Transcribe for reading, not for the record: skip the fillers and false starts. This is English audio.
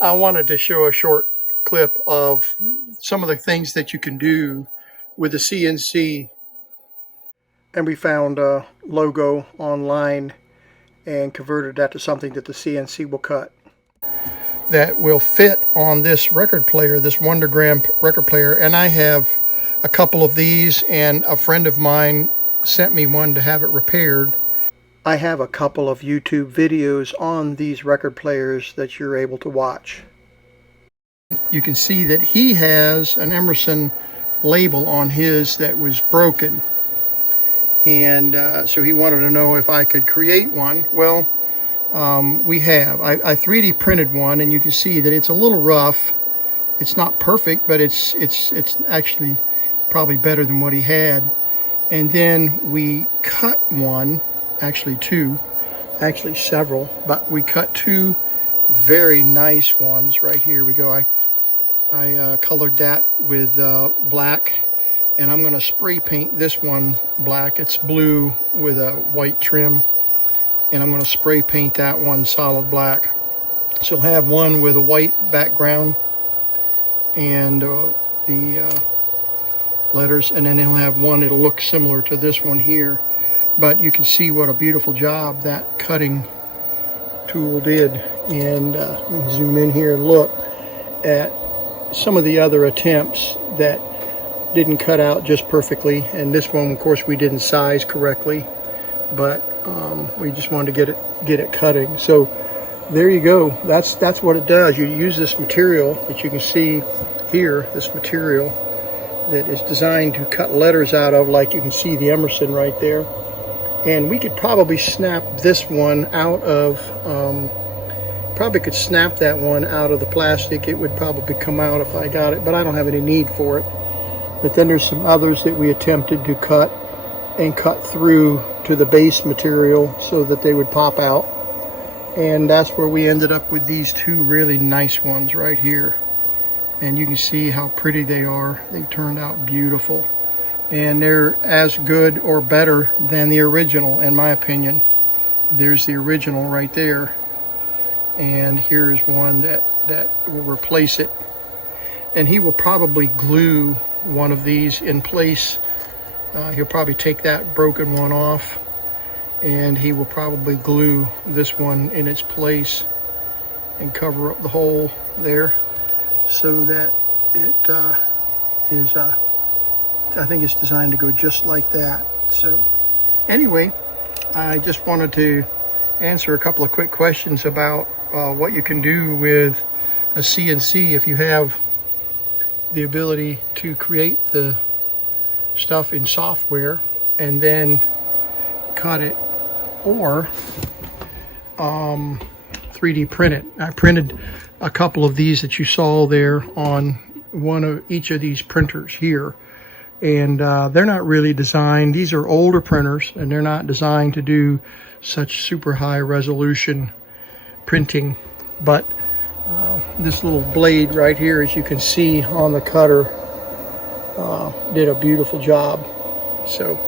I wanted to show a short clip of some of the things that you can do with the CNC. And we found a logo online and converted that to something that the CNC will cut. That will fit on this record player, this Wondergram record player. And I have a couple of these, and a friend of mine sent me one to have it repaired. I have a couple of YouTube videos on these record players that you're able to watch. You can see that he has an Emerson label on his that was broken. And so he wanted to know if I could create one. Well, we have. I 3D printed one, and you can see that it's a little rough. It's not perfect, but it's actually probably better than what he had. And then we cut one, actually two, actually several, but we cut two very nice ones. Right here we go. I colored that with black, and I'm going to spray paint this one black. It's blue with a white trim, and I'm going to spray paint that one solid black. So I'll have one with a white background and the letters, and then he'll have one that'll look similar to this one here. But you can see what a beautiful job that cutting tool did. And zoom in here and look at some of the other attempts that didn't cut out just perfectly. And this one, of course, we didn't size correctly, but we just wanted to get it cutting. So there you go. That's what it does. You use this material that you can see here, this material that is designed to cut letters out of, like you can see the Emerson right there. And we could probably snap this one out of, probably could snap that one out of the plastic. It would probably come out if I got it, but I don't have any need for it. But then there's some others that we attempted to cut and cut through to the base material so that they would pop out. And that's where we ended up with these two really nice ones right here. And you can see how pretty they are. They turned out beautiful. And they're as good or better than the original, in my opinion. There's the original right there. And here's one that will replace it. And he will probably glue one of these in place. He'll probably take that broken one off, and he will probably glue this one in its place and cover up the hole there, so that it is, I think it's designed to go just like that. So anyway, I just wanted to answer a couple of quick questions about what you can do with a CNC if you have the ability to create the stuff in software and then cut it, or 3D print it. I printed a couple of these that you saw there on one of each of these printers here, and they're not really designed. These are older printers, and they're not designed to do such super high resolution printing. But this little blade right here, as you can see on the cutter, did a beautiful job. So